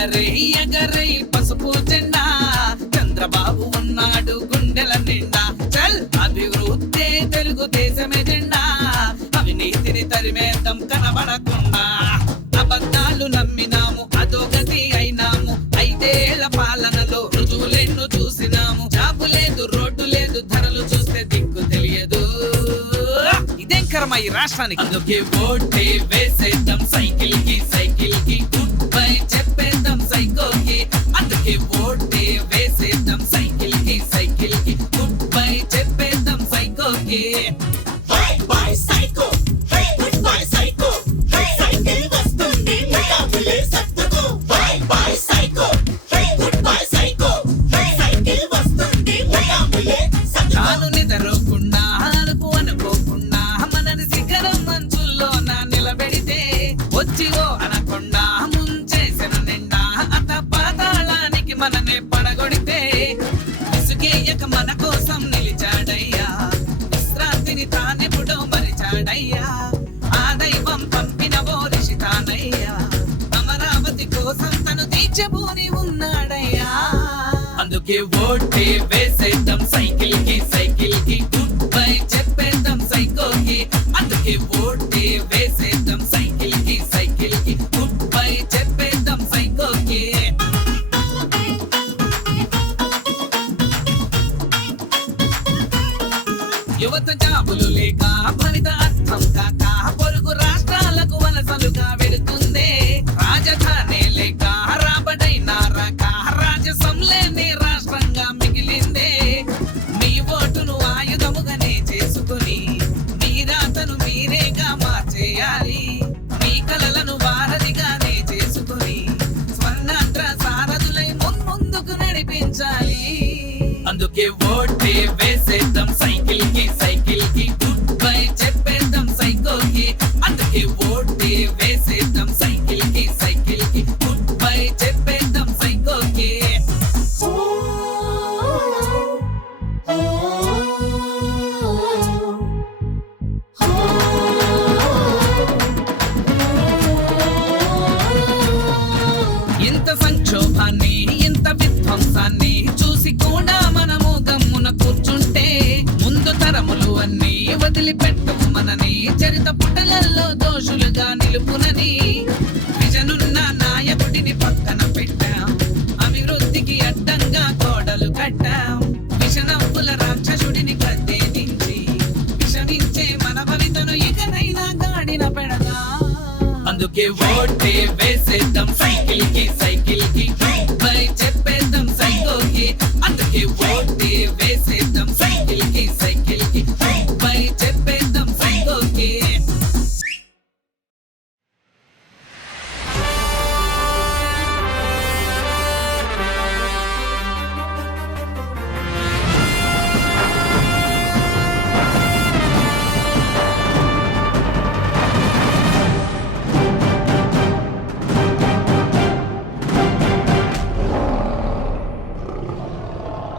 ఎగరే ఎగరే పసుపు చెండా చంద్రబాబు ఉన్నాడు గుండెల నిండా. చల్ అభివృద్ధి తెలుగుదేశం ఎజెండా అవినీతిని తరిమేద్దాం కనబడకుండా. అబద్ధాలు నమ్మినాము అదొకటి అయినాము. ఐదేళ్ళ పాలనలో రుజువులెన్ను చూసినాము. జాబు లేదు రోడ్డు లేదు ధరలు చూస్తే దిక్కు తెలియదు. ఇదేం కర్మ ఈ రాష్ట్రానికి? అదొకే ఓటే వేసేద్దాం. సైకిల్కి సైకిల్కి గుడ్ బై చెప్పే కోసం తను తీర్చబోని ఉన్నాడయ్యా. అందుకే ఓటే వేసేద్దాం సైకిల్కి సైకిల్కి గుడ్ బై చెప్పేద్దాం సైకోకి. అందుకే ఓటే వేసేద్దాం సైకిల్కి సైకిల్కి గుడ్ బై చెప్పేద్దాం సైకోకి. యువత జాబులు లేక ఫలిత అర్థం కాక పొరుగు రాష్ట్రాలకు వలసలుగా ఓకే ఓటే వేసేద్దాం. సైకిల్కి సైకిల్కి గుడ్ బై చెప్పేద్దాం. సైకిల్కి అందుకే ఓటే వేసేద్దాం. సైకిల్కి సైకిల్కి గుడ్ బై చెప్పేద్దాం. సైకిల్కి ఎంత సంక్షోభాన్ని ఎంత విధ్వంసాన్ని చూసి కూడా మనం కూర్చుంటే ముందు తరములు అన్ని వదిలిపెట్టు మనని. చరిత పుటలలో దోషులుగా నిలుపునని విజనున్న నాయకుడిని పక్కన పెట్టాం. అభివృద్ధికి అడ్డంగా కోడలు కట్టాం. విషనవ్వుల రాక్షసుడిని గద్దె దించి విషమించే మన భవితను ఇకనైనా గాడిన పెడదా. అందుకే ఓటే వేసేద్దాం సైకిల్